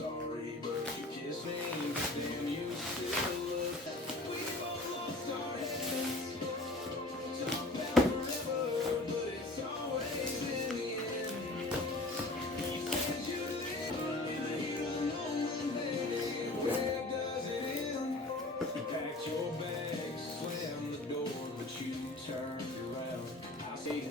sorry, but you kissed me, but then you still look. We both lost our heads, talk about forever, but it's always in the end. Where does it end? You packed your bags, slammed the door, but you turned around. I see